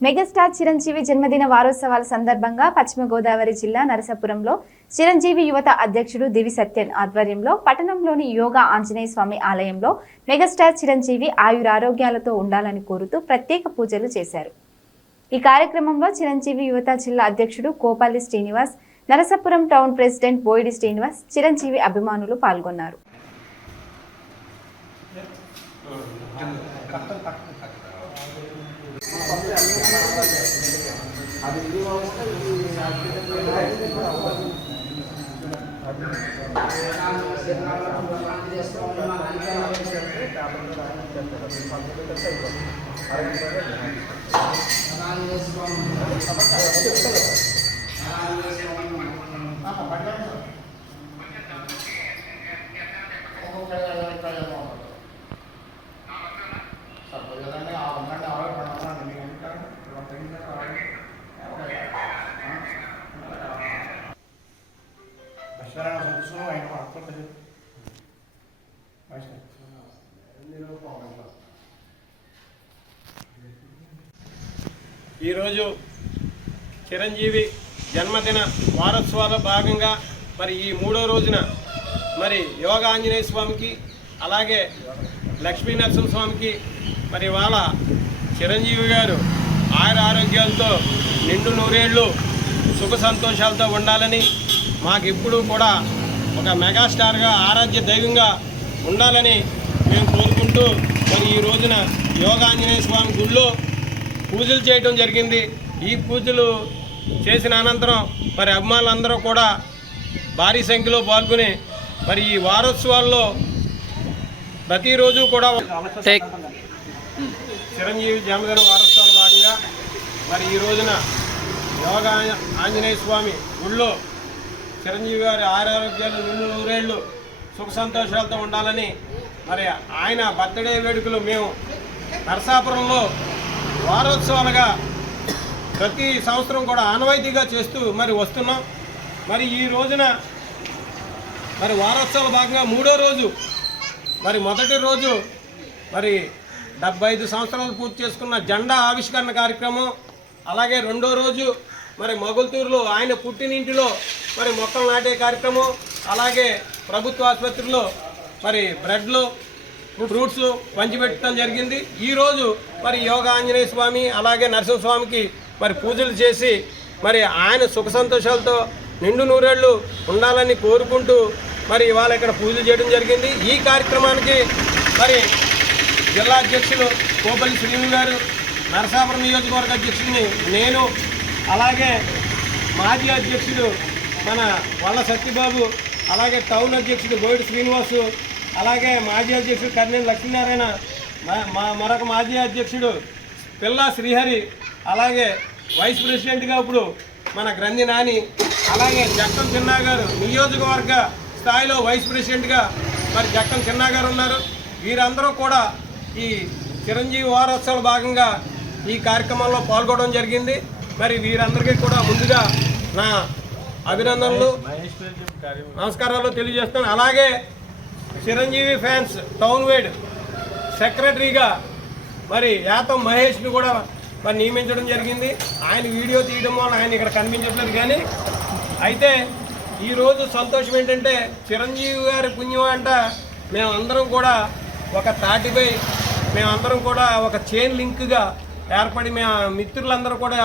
Megastar Chiranjeevi జన్మదిన వారోత్సవాల సందర్భంగా పశ్చిమ గోదావరి జిల్లా నరసాపురంలో చిరంజీవి యువత అధ్యక్షుడు దివి సత్యన్ ఆధ్వర్యంలో పట్టణంలోని యోగా ఆంజనేయ స్వామి ఆలయంలో మెగాస్టార్ చిరంజీవి ఆయురారోగ్యాలతో ఉండాలని కోరుతూ ప్రత్యేక పూజలు చేశారు. ఈ కార్యక్రమంలో చిరంజీవి యువత జిల్లా అధ్యక్షుడు కోపాలి శ్రీనివాస్ నరసాపురం టౌన్ ప్రెసిడెంట్ బోయిడి శ్రీనివాస్ చిరంజీవి అభిమానులు పాల్గొన్నారు. అది ఇది చెప్తాను ఈరోజు చిరంజీవి జన్మదిన వారోత్సవాల భాగంగా మరి ఈ మూడో రోజున మరి యోగ ఆంజనేయ స్వామికి అలాగే లక్ష్మీ స్వామికి మరి వాళ్ళ చిరంజీవి గారు ఆయుర ఆరోగ్యాలతో నిండు నూరేళ్ళు సుఖ సంతోషాలతో ఉండాలని మాకెప్పుడు కూడా ఒక మెగాస్టార్గా ఆరాధ్య దైవంగా ఉండాలని మేము కోరుకుంటూ మరి ఈ రోజున యోగా ఆంజనేయ స్వామి గుళ్ళో పూజలు చేయడం జరిగింది. ఈ పూజలు చేసిన అనంతరం మరి అభిమానులందరూ కూడా భారీ సంఖ్యలో పాల్గొని మరి ఈ వారోత్సవాల్లో ప్రతిరోజు కూడా చిరంజీవి జన్మదిన వారోత్సవాల భాగంగా మరి ఈ రోజున యోగా ఆంజనేయ స్వామి గుళ్ళో చిరంజీవి గారి ఆరోగ్యాలు నిండు నూరేళ్ళు సుఖ సంతోషాలతో ఉండాలని మరి ఆయన బర్త్డే వేడుకలు మేము నరసాపురంలో వారోత్సవాలుగా ప్రతి సంవత్సరం కూడా ఆనవాయితీగా చేస్తూ మరి వస్తున్నాం. మరి ఈ రోజున మరి వారోత్సవాల భాగంగా మూడో రోజు మరి మొదటి రోజు మరి డెబ్బై ఐదు సంవత్సరాలు పూర్తి చేసుకున్న జెండా ఆవిష్కరణ కార్యక్రమం అలాగే రెండో రోజు మరి మొగుల్తూరులో ఆయన పుట్టినింటిలో మరి మొక్కలు నాటే కార్యక్రమం అలాగే ప్రభుత్వ ఆసుపత్రిలో మరి బ్రెడ్లు ఫ్రూట్స్ పంచిపెట్టడం జరిగింది. ఈరోజు మరి యోగా ఆంజనేయ స్వామి అలాగే నరసింహస్వామికి మరి పూజలు చేసి మరి ఆయన సుఖ సంతోషాలతో నిండు నూరేళ్ళు ఉండాలని కోరుకుంటూ మరి ఇవాళ ఇక్కడ పూజలు చేయడం జరిగింది. ఈ కార్యక్రమానికి మరి జిల్లా అధ్యక్షులు కోపల్లి శ్రీను గారు నరసాపురం నియోజకవర్గ అధ్యక్షుడిని నేను అలాగే మాజీ అధ్యక్షుడు మన వల్ల సత్యబాబు అలాగే టౌన్ అధ్యక్షుడు బోయిడు శ్రీనివాసు అలాగే మాజీ అధ్యక్షుడు కర్నేని లక్ష్మీనారాయణ మా- మా మరొక మాజీ అధ్యక్షుడు పిల్లా శ్రీహరి అలాగే వైస్ ప్రెసిడెంట్గా ఇప్పుడు మన గ్రంథి నాని అలాగే జక్కం చిన్నా గారు నియోజకవర్గ స్థాయిలో వైస్ ప్రెసిడెంట్గా మరి జక్కం చిన్నా గారు ఉన్నారు. వీరందరూ కూడా ఈ చిరంజీవి వారోత్సవాల భాగంగా ఈ కార్యక్రమంలో పాల్గొనడం జరిగింది. మరి వీరందరికీ కూడా ముందుగా నా అభినందనలు. నమస్కారాలు తెలియజేస్తాను. అలాగే చిరంజీవి ఫ్యాన్స్ టౌన్ వైడ్ సెక్రటరీగా మరి యాతం మహేష్ని కూడా మరి నియమించడం జరిగింది. ఆయన వీడియో తీయడం వల్ల ఆయన ఇక్కడ కనిపించట్లేదు కానీ అయితే ఈరోజు సంతోషం ఏంటంటే చిరంజీవి గారి పుణ్యం అంట మేమందరం కూడా ఒక తాటిపై మేమందరం కూడా ఒక చైన్ లింక్గా ఏర్పడి మేము మిత్రులందరూ కూడా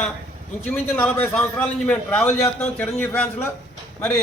ఇంచుమించు నలభై సంవత్సరాల నుంచి మేము ట్రావెల్ చేస్తాం చిరంజీవి ఫ్యాన్స్లో మరి